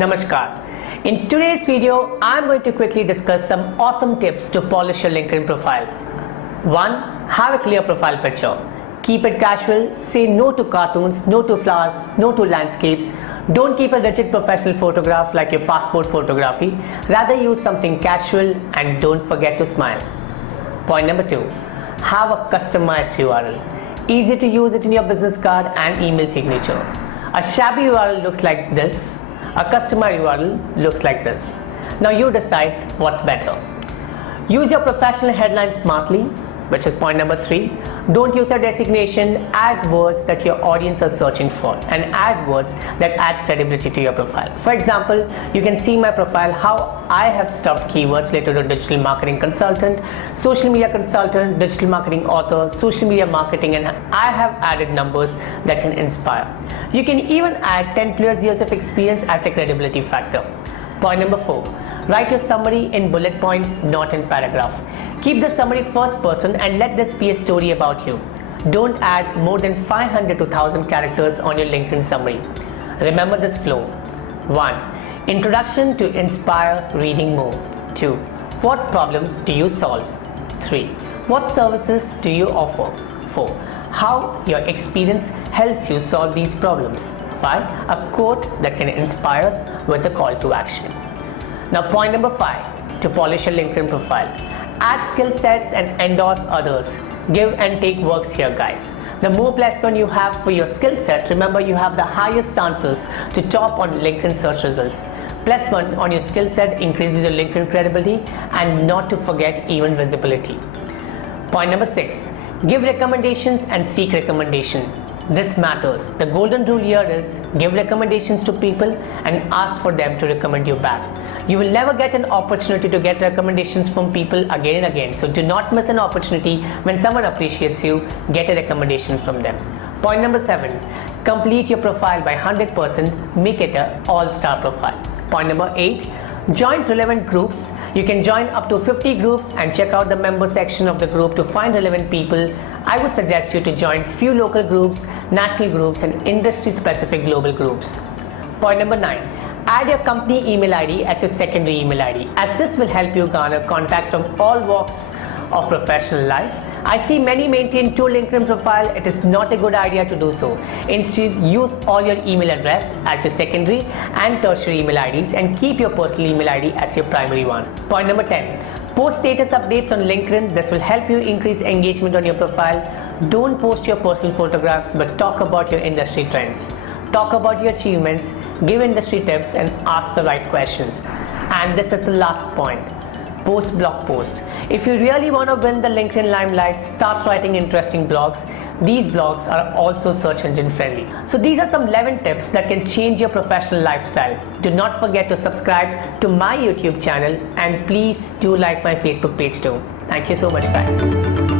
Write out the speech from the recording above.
Namaskar. In today's video, I'm going to quickly discuss some awesome tips to polish your LinkedIn profile. 1. Have a clear profile picture. Keep it casual, say no to cartoons, no to flowers, no to landscapes. Don't keep a rigid professional photograph like your passport photography. Rather use something casual and don't forget to smile. Point number 2. Have a customized URL. Easy to use it in your business card and email signature. A shabby URL looks like this. A customized URL looks like this. Now you decide what's better. Use your professional headline smartly, which is point number 3. Don't use a designation, add words that your audience are searching for and add words that add credibility to your profile. For example, you can see my profile how I have stuffed keywords related to digital marketing consultant, social media consultant, digital marketing author, social media marketing, and I have added numbers that can inspire. You can even add 10 plus years of experience as a credibility factor. Point number 4. Write your summary in bullet point, not in paragraph. Keep the summary first person and let this be a story about you. Don't add more than 500 to 1000 characters on your LinkedIn summary. Remember this flow. 1. Introduction to inspire reading more. 2. What problem do you solve? 3. What services do you offer? 4. How your experience helps you solve these problems. 5. A quote that can inspire us with a call to action. Now point number 5. To polish your LinkedIn profile. Add skill sets and endorse others. Give and take works here, guys. The more +1 you have for your skill set, remember you have the highest chances to top on LinkedIn search results. +1 on your skill set increases your LinkedIn credibility and not to forget even visibility. Point number 6. Give recommendations and seek recommendation. This matters. The golden rule here is give recommendations to people and ask for them to recommend you back. You will never get an opportunity to get recommendations from people again and again. So do not miss an opportunity. When someone appreciates you, get a recommendation from them. Point number 7. Complete your profile by 100%. Make it an all-star profile. Point number 8. Join relevant groups. You can join up to 50 groups and check out the member section of the group to find relevant people. I would suggest you to join few local groups, national groups, and industry-specific global groups. Point number 9. Add your company email ID as your secondary email ID, as this will help you garner contacts from all walks of professional life. I see many maintain two LinkedIn profile. It is not a good idea to do so. Instead, use all your email address as your secondary and tertiary email IDs and keep your personal email ID as your primary one. Point number 10. Post status updates on LinkedIn. This will help you increase engagement on your profile. Don't post your personal photographs, but talk about your industry trends. Talk about your achievements, give industry tips, and ask the right questions. And this is the last point. Post blog post. If you really want to win the LinkedIn limelight, start writing interesting blogs. These blogs are also search engine friendly. So these are some 11 tips that can change your professional lifestyle. Do not forget to subscribe to my YouTube channel and please do like my Facebook page too. Thank you so much, guys.